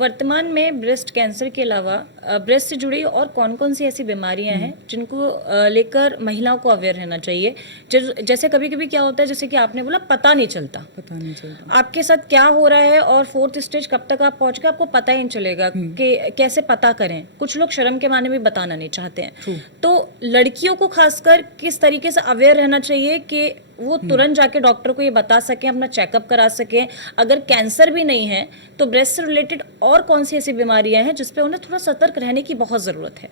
वर्तमान में breast cancer के अलावा ब्रेस्ट से जुड़ी और कौन कौन सी ऐसी बीमारियां हैं जिनको लेकर महिलाओं को अवेयर रहना चाहिए? जैसे कभी कभी क्या होता है, जैसे कि आपने बोला पता नहीं चलता आपके साथ क्या हो रहा है, और फोर्थ स्टेज कब तक आप पहुंच गए आपको पता ही नहीं चलेगा कि कैसे पता करें। कुछ लोग शर्म के माने में बताना नहीं चाहते हैं। तो लड़कियों को खासकर किस तरीके से अवेयर रहना चाहिए कि वो तुरंत जाके डॉक्टर को ये बता सकें, अपना चेकअप करा सकें? अगर कैंसर भी नहीं है तो ब्रेस्ट से रिलेटेड और कौन सी ऐसी बीमारियां हैं जिस पे उन्हें थोड़ा सतर्क रहने की बहुत ज़रूरत है?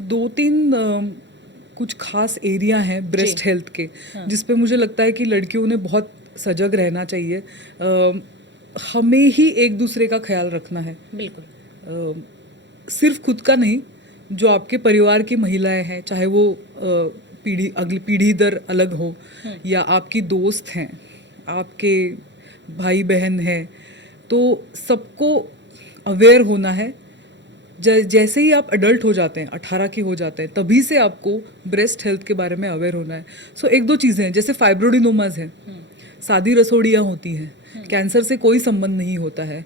2-3 कुछ खास एरिया हैं ब्रेस्ट हेल्थ के, जिस पे मुझे लगता है कि लड़कियों ने बहुत सजग रहना चाहिए। हमें ही एक दूसरे का ख्याल रखना है। बिल्कुल। सिर्फ खुद का नहीं, जो आपके परिवार की महिलाएं हैं, चाहे वो अगली पीढ़ी दर अलग हो, या आपकी दोस्त हैं, आपके भाई बहन हैं, तो सबको अवेयर होना है। जैसे ही आप अडल्ट हो जाते हैं, 18 के हो जाते हैं, तभी से आपको ब्रेस्ट हेल्थ के बारे में अवेयर होना है। सो एक दो चीज़ें हैं, जैसे फाइब्रोडिनोमाज है, सादी रसोड़ियाँ होती हैं, कैंसर से कोई संबंध नहीं होता है।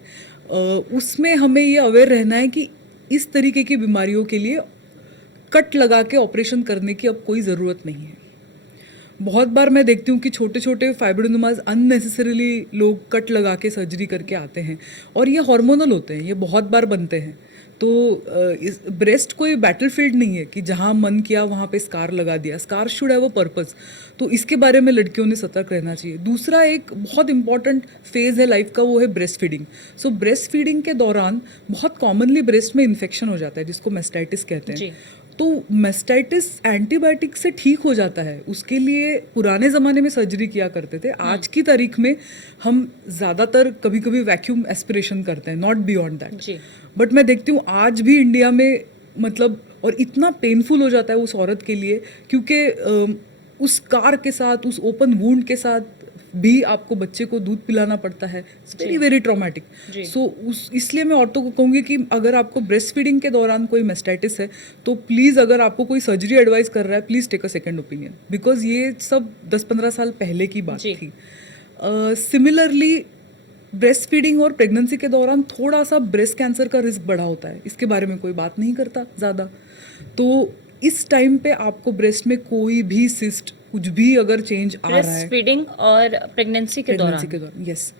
उसमें हमें ये अवेयर रहना है कि इस तरीके की बीमारियों के लिए कट लगा के ऑपरेशन करने की अब कोई ज़रूरत नहीं है। बहुत बार मैं देखती हूँ कि छोटे छोटे फाइब्रोडिनोमाज अननेसेसरीली लोग कट लगा के सर्जरी करके आते हैं, और ये हार्मोनल होते हैं, ये बहुत बार बनते हैं। तो इस ब्रेस्ट कोई बैटलफील्ड नहीं है कि जहाँ मन किया वहाँ पे स्कार लगा दिया। Scar should have a purpose. तो इसके बारे में लड़कियों ने सतर्क रहना चाहिए। दूसरा एक बहुत इंपॉर्टेंट फेज है लाइफ का, वो है ब्रेस्ट फीडिंग। सो ब्रेस्ट फीडिंग के दौरान बहुत कॉमनली ब्रेस्ट में इन्फेक्शन हो जाता है, जिसको मेस्टाइटिस कहते हैं। तो मेस्टाइटिस एंटीबायोटिक से ठीक हो जाता है। उसके लिए पुराने ज़माने में सर्जरी किया करते थे। आज की तारीख में हम ज़्यादातर कभी कभी वैक्यूम एस्पिरेशन करते हैं, नॉट बियॉन्ड दैट। बट मैं देखती हूँ आज भी इंडिया में, मतलब, और इतना पेनफुल हो जाता है उस औरत के लिए, क्योंकि उस स्कार के साथ, उस ओपन वुंड के साथ भी आपको बच्चे को दूध पिलाना पड़ता है। It's very very traumatic. So इसलिए मैं औरतों को कहूँगी कि अगर आपको ब्रेस्ट फीडिंग के दौरान कोई मेस्टाइटिस है, तो प्लीज़, अगर आपको कोई सर्जरी एडवाइस कर रहा है, please take a second opinion, because ये सब 10-15 साल पहले की बात थी। सिमिलरली ब्रेस्ट फीडिंग और प्रेगनेंसी के दौरान थोड़ा सा ब्रेस्ट कैंसर का रिस्क बढ़ा होता है। इसके बारे में कोई बात नहीं करता ज़्यादा। तो इस टाइम पे आपको ब्रेस्ट में कोई भी सिस्ट, कुछ भी अगर चेंज आ रहा है, ब्रेस्ट फीडिंग और प्रेगनेंसी के दौरान, यस,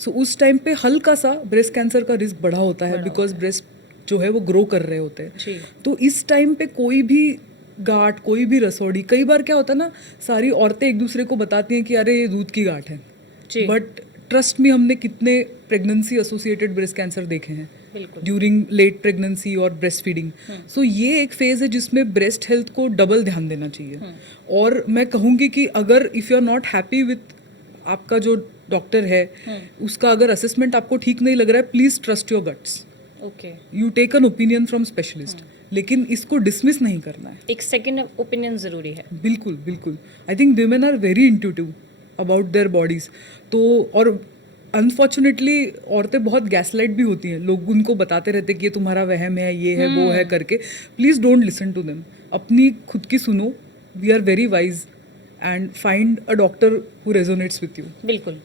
सो उस टाइम पे हल्का सा ब्रेस्ट कैंसर का रिस्क बढ़ा होता है, बिकॉज ब्रेस्ट जो है वो ग्रो कर रहे होते हैं। तो इस टाइम पे कोई भी गांठ, कोई भी रसौड़ी, कई बार क्या होता है ना, सारी औरतें एक दूसरे को बताती हैं कि अरे ये दूध की गांठ है, बट ट्रस्ट में हमने कितने प्रेगनेंसी एसोसिएटेड ब्रेस्ट कैंसर देखे हैं ड्यूरिंग लेट प्रेगनेंसी और ब्रेस्ट फीडिंग। सो ये एक फेज है जिसमें ब्रेस्ट हेल्थ को डबल ध्यान देना चाहिए। और मैं कहूँगी कि अगर if you are not happy with आपका जो डॉक्टर है, उसका अगर असेसमेंट आपको ठीक नहीं लग रहा है, please trust your guts. You take an opinion from specialist, लेकिन इसको डिसमिस नहीं करना है। एक सेकेंड ओपिनियन ज़रूरी है। बिल्कुल बिल्कुल। I think women are very intuitive about their bodies. तो और अनफॉर्चुनेटली औरतें बहुत गैसलाइट भी होती हैं, लोग उनको बताते रहते कि ये तुम्हारा वहम है, ये है, वो है करके। Please don't listen to them, अपनी खुद की सुनो। We are very wise, and find a doctor who resonates with you. बिल्कुल।